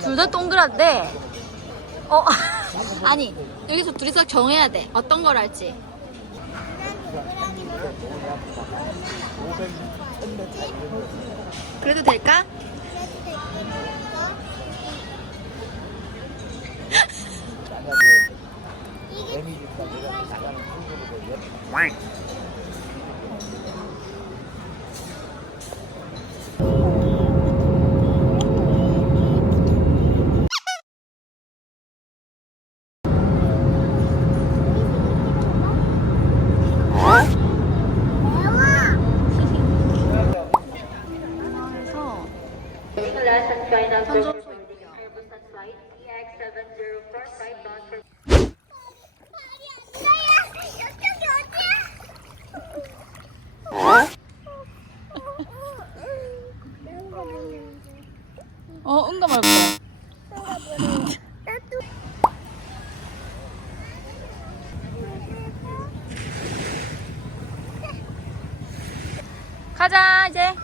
둘 다 동그란데. 어 아니 여기서 둘이서 정해야 돼. 어떤 걸 할지. 그래도 될까? 그 어 응가 말고 가자 이제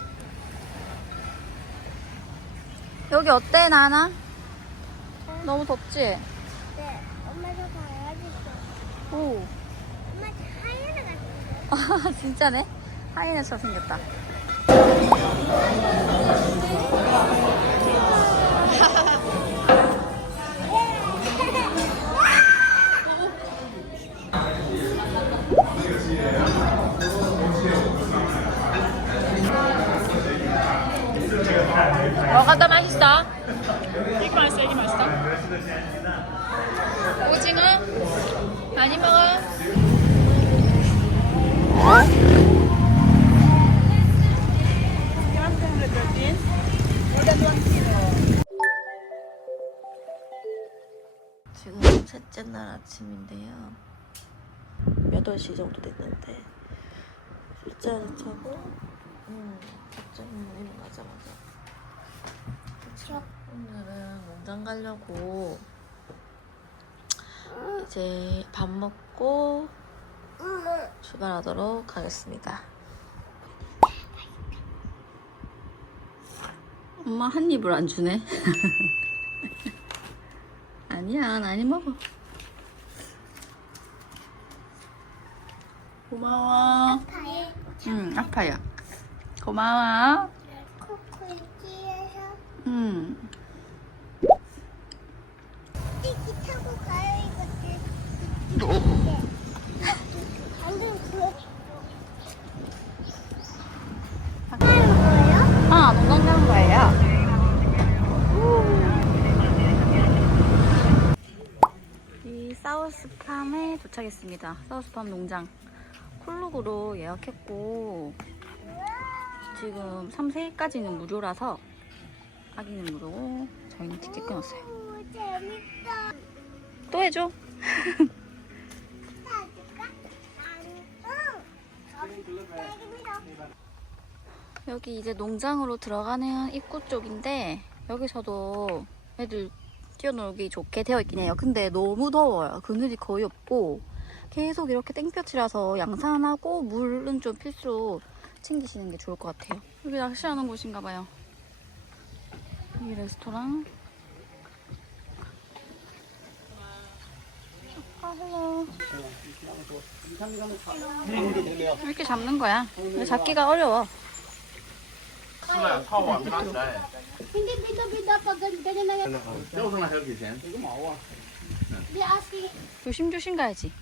여기 어때 나나? 너무 덥지? 네, 엄마도 가야겠어. 오 엄마 하이에나 같은데? 아, 진짜네 하이에나처럼 생겼다 아침인데요. 8시 정도 됐는데 술자리 차고 음, 갑자기 일어나자마자 그쵸? 오늘은 농장 가려고 이제 밥 먹고 출발하도록 하겠습니다. 엄마 한 입을 안 주네. 아니야, 많이 먹어. 고마워. 파에 응, 아파요. 고마워. 응. 띠기 타고 가요, 이것들. 방금 그. 거예요? 아, 농장 가는 거예요. 이 사우스팜에 도착했습니다. 사우스팜 농장. 콜룩으로 예약했고, 지금 3세까지는 무료라서, 아기는 무료고, 저희는 티켓 끊었어요. 오, 재밌다. 또 해줘. 여기 이제 농장으로 들어가는 입구 쪽인데 여기서도 애들 뛰어놀기 좋게 되어 있긴 해요. 근데 너무 더워요. 그늘이 거의 없고 계속 이렇게 땡볕이라서 양산하고 물은 좀 필수로 챙기시는 게 좋을 것 같아요. 여기 낚시하는 곳인가 봐요. 이 레스토랑. 아, 헬로. 왜 이렇게 잡는 거야? 근데 잡기가 어려워. 아, 네. 조심조심 가야지.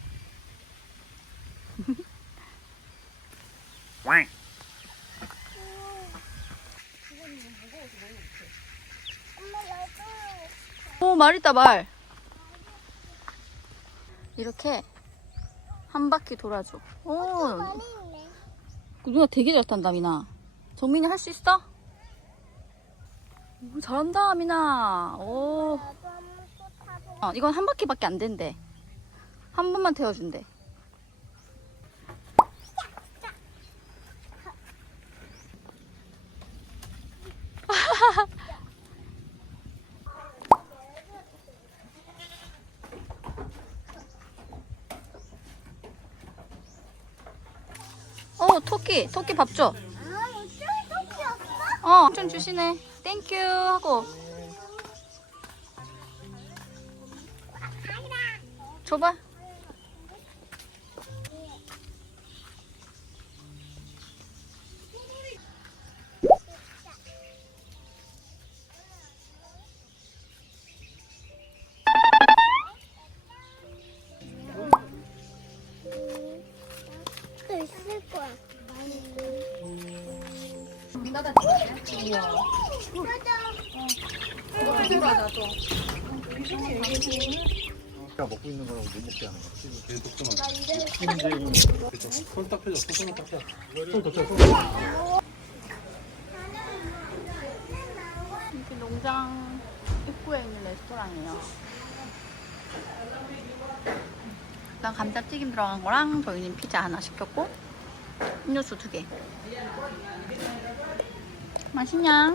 오, 말 있다, 말. 이렇게 한 바퀴 돌아줘. 오. 누나 되게 잘 탄다, 미나. 정민이 할 수 있어? 오, 잘한다, 미나. 오. 어, 이건 한 바퀴밖에 안 된대. 한 번만 태워준대. 어, 토끼. 토끼 밥 줘. 어, 좀 주시네. 땡큐 하고. 줘봐. 제가 먹고 있는 거라고 못 먹게 하는 거야. 계속. 이제 손딱 펴줘. 손딱 펴. 손 덮쳐. 손. 이게 농장 입구에 있는 레스토랑이에요. 일단 감자튀김 들어간 거랑 저희는 피자 하나 시켰고 음료수 두 개. 맛있냐?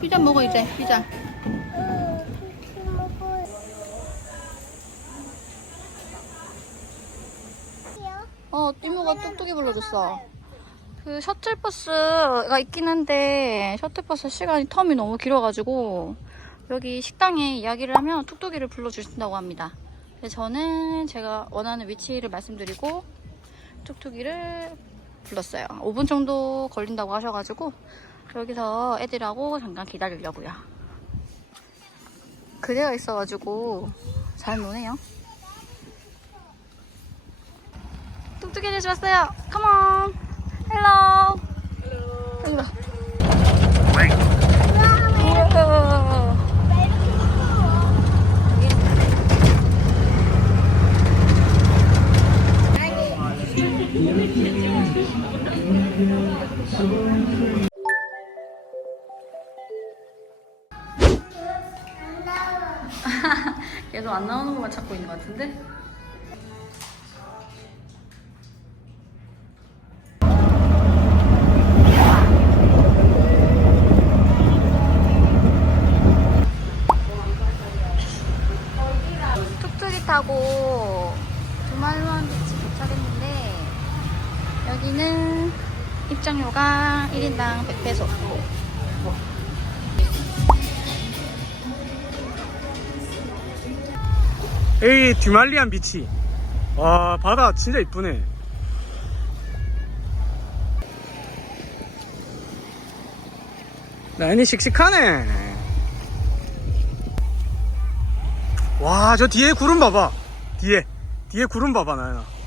피자 먹어 이제 피자. 어, 띠모가 뚝뚝이 불러줬어. 그 셔틀버스가 있긴 한데 셔틀버스 시간이 텀이 너무 길어가지고 여기 식당에 이야기를 하면 뚝뚝이를 불러주신다고 합니다. 저는 제가 원하는 위치를 말씀드리고 뚝뚝이를 불렀어요. 5분 정도 걸린다고 하셔가지고 여기서 애들하고 잠깐 기다리려고요. 그대가 있어가지고 잘 노네요. 뚝뚝이 아저씨 왔어요. Come on. Hello. 여기 봐. 우와. 계속 안 나오는 것만 찾고 있는 것 같은데? 1인당 100페소 여기 듀말리안 비치. 와, 바다 진짜 이쁘네. 라인이 씩씩하네. 와, 저 뒤에 구름 봐봐. 뒤에. 뒤에 구름 봐봐, 나연아.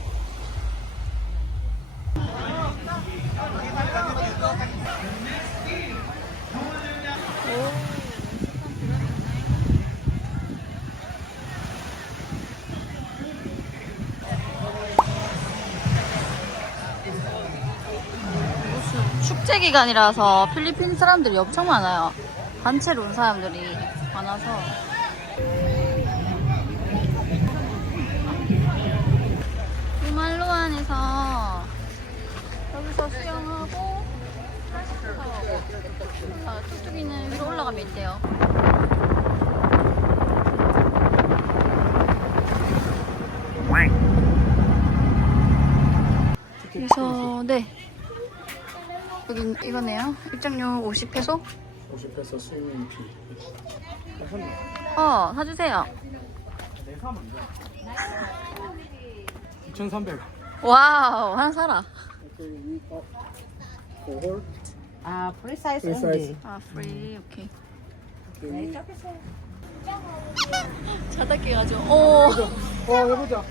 기간이라서 필리핀 사람들이 엄청 많아요. 단체로 온 사람들이 많아서. 이말로안에서 여기서 수영하고 아, 뚝뚝이는 위로 올라가면 있대요. 그래서 네 여기 이거네요. 입장료 50페소? 50페소 스위밍 피. 어 사주세요. 내 사면 돼. 2,300. 와우 하나 사라. 고홀. Size Free only. size. 아 프리 오케이. 네. 자다 깨가지고. 오. 어, 해보자.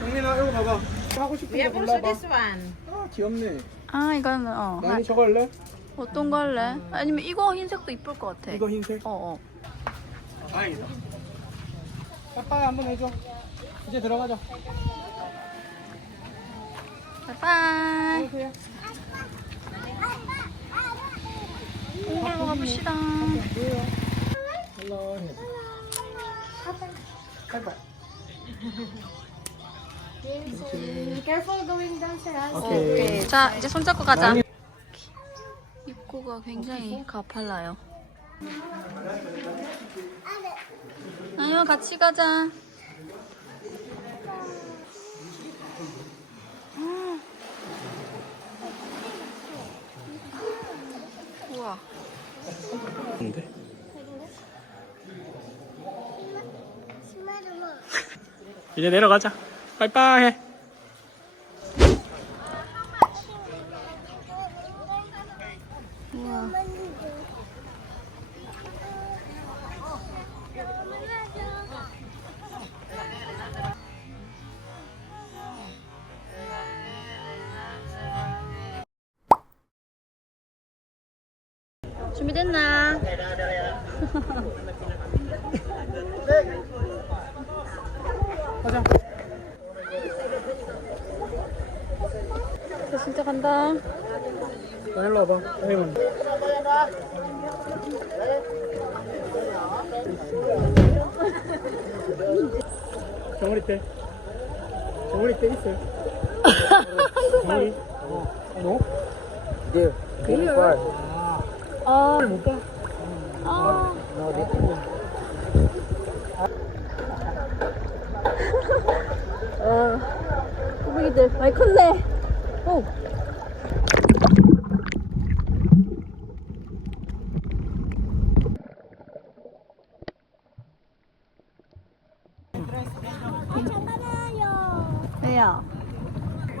정민아, 이거 봐봐. 하고 싶은 거 골라봐. this one. 아, 귀엽네. 아 이거는 어. 하- 나연이 저거 할래? 어떤 거 할래? 아니면 이거 흰색도 이쁠 것 같아. 이거 흰색? 어 어. 다행이다. 빠빠이 한번 해줘. 이제 들어가자. 바이바이. 오세요. 공부로 가봅시다. 헬로. 빠이빠이. Careful going down, sir. 어, 오케이. 자, 이제 손잡고 가자. 입구가 굉장히 가팔라요. 아유, 같이 가자. 우와. 근데? 이제 내려가자. 빠이빠이. 준비됐나? 가자. 저 진짜 간다. 나 일로 와봐. 여기만. 정우리 때. 정우리 때 있어요. 정우리. 어. 너? 아, 오 늘못 봐? 아. 아, 꼬부기들 많이 컸네. 오.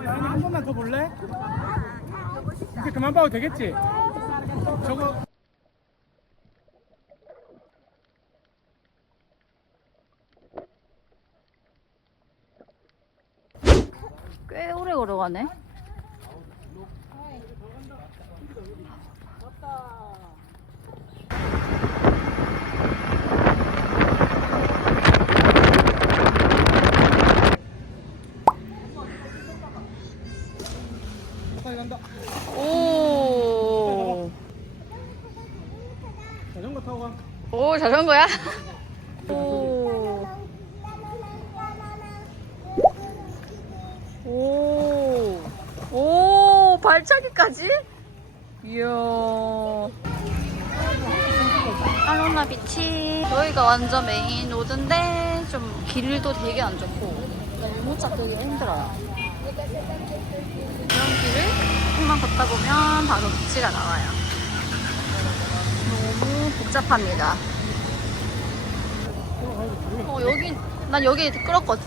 한 번만 더 볼래? 이제 그만 봐도 되겠지? 저거 꽤 오래 걸어가네. 자전거야? 오. 오. 오, 발차기까지? 이야. 아로나 비치. 여기가 완전 메인 로드인데, 좀 길도 되게 안 좋고, 너무 찾기가 힘들어요. 이런 길을 조금만 걷다 보면 바로 비치가 나와요. 너무 복잡합니다. 어, 여기, 난 여기 끌었거든.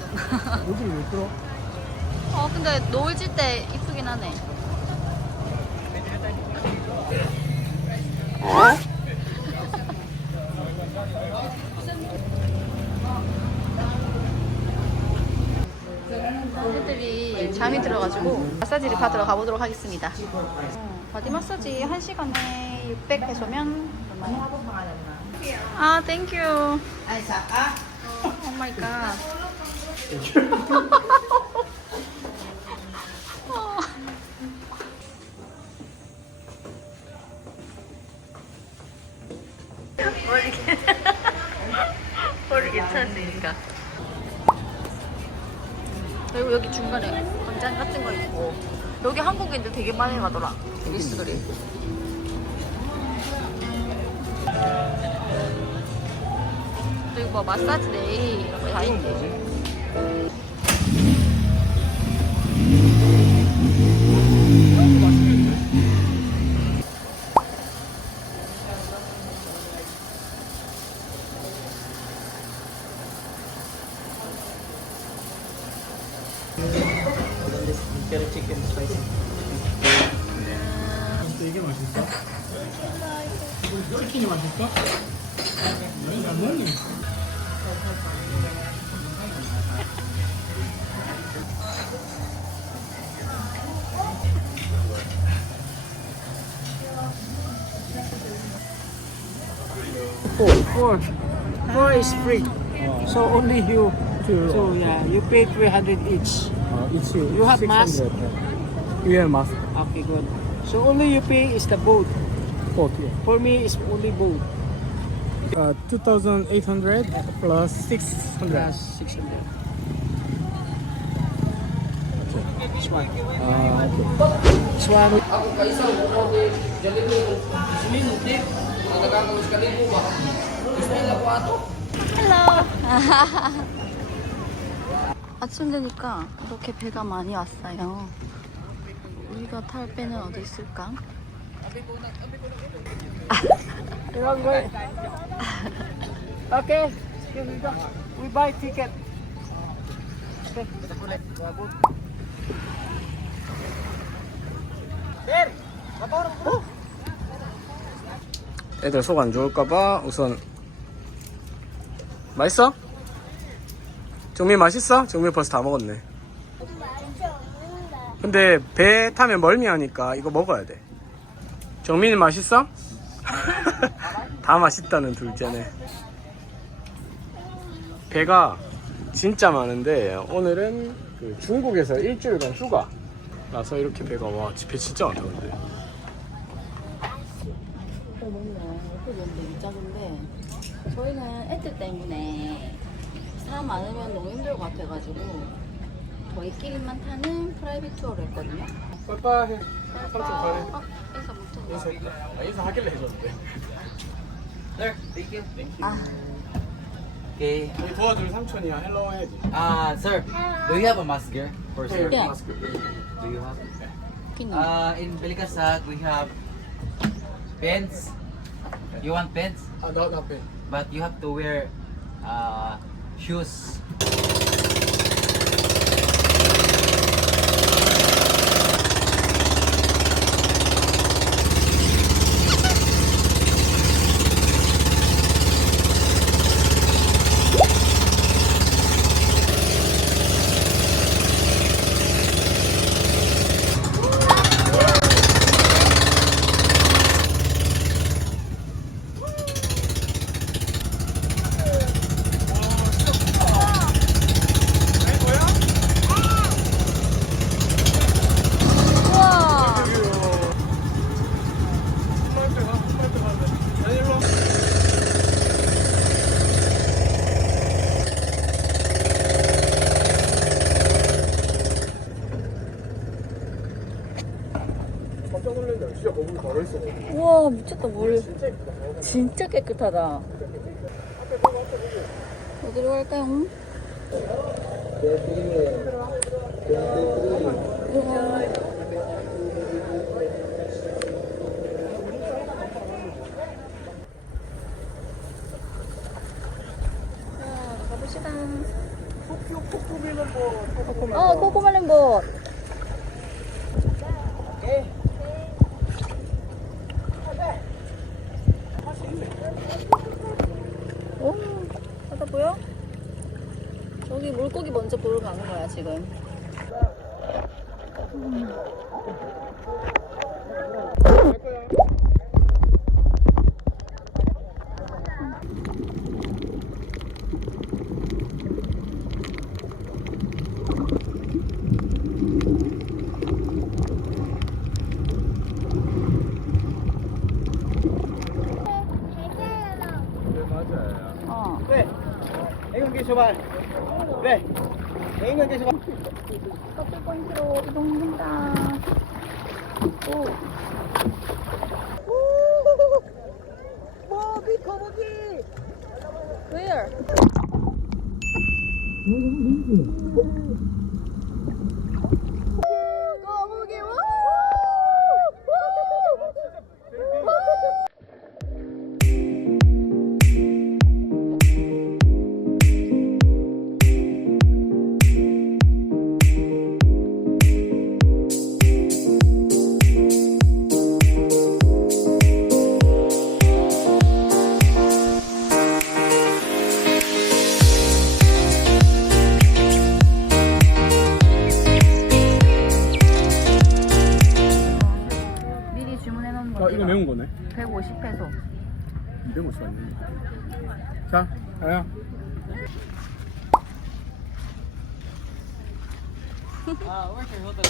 여기를 왜 끌어? 어, 근데 노을 질 때 이쁘긴 하네. 애들이 잠이 들어가지고 마사지를 받으러 가보도록 하겠습니다. 어, 바디 마사지 1시간에 600페소면 얼마야? 아, 땡큐. 오마 이 갓. 머리 머리 괜찮으니까. 그리고 여기 중간에 광장 같은 거 있고 여기 한국인들 되게 많이 가더라. 리스들이 그리고 뭐 마사지 네일 이런 거 다 있네 이게 맛있어? 치킨이 맛있어? 안 먹네. Four. Four. Four is free. So only you. Two. So yeah, you pay 300 each. 어, it's You have mask? Yeah, mask. Okay, good. So only you pay is the boat. Both, yeah. For me, it's only boat. Uh, 2,800 plus 600. Plus 600. This one. Uh, okay. This one. 아침 되니까 이렇게 배가 많이 왔어요. 우리가 탈 배는 어디 있을까? Wrong way. Okay, here we go. We buy ticket. Okay. 애들 속 안 좋을까봐 우선 맛있어? 정민 맛있어? 정민 벌써 다 먹었네. 근데 배 타면 멀미하니까 이거 먹어야 돼 정민이 맛있어? 다 맛있다는 둘째네. 배가 진짜 많은데 오늘은 그 중국에서 일주일간 휴가. 라서 이렇게 배가 와. 배 진짜 많다 근데. 너무 작은데 저희는 애들 때문에 사람 많으면 너무 힘들 것 같아가지고 저희끼리만 타는 프라이빗 투어를 했거든요. 빠빠해 삼촌 가래 어, 인사 못했네. 인사 아, 인사하길래 해줬는데 Okay. 우리 도와줄 삼촌이야 헬로 해야지 Uh, sir, do you have a mask here? For sir? Yeah. Do you have? 웃긴 놈. Uh, in Belikasag, we have pens. You want pens? 아나 나 배. But you have to wear uh, shoes. 우와 미쳤다 물 진짜 깨끗하다. 어디로 갈까요? 우와. 자, 가봅시다. 어, 코코멜론봇. 오, 바다 보여? 저기 물고기 먼저 보러 가는 거야, 지금. 네 맞아요 어. 네. 네. Kayo subay. 커플 포인트로 이동합니다. 오. 거북이 거북이. Where? Okay, hold.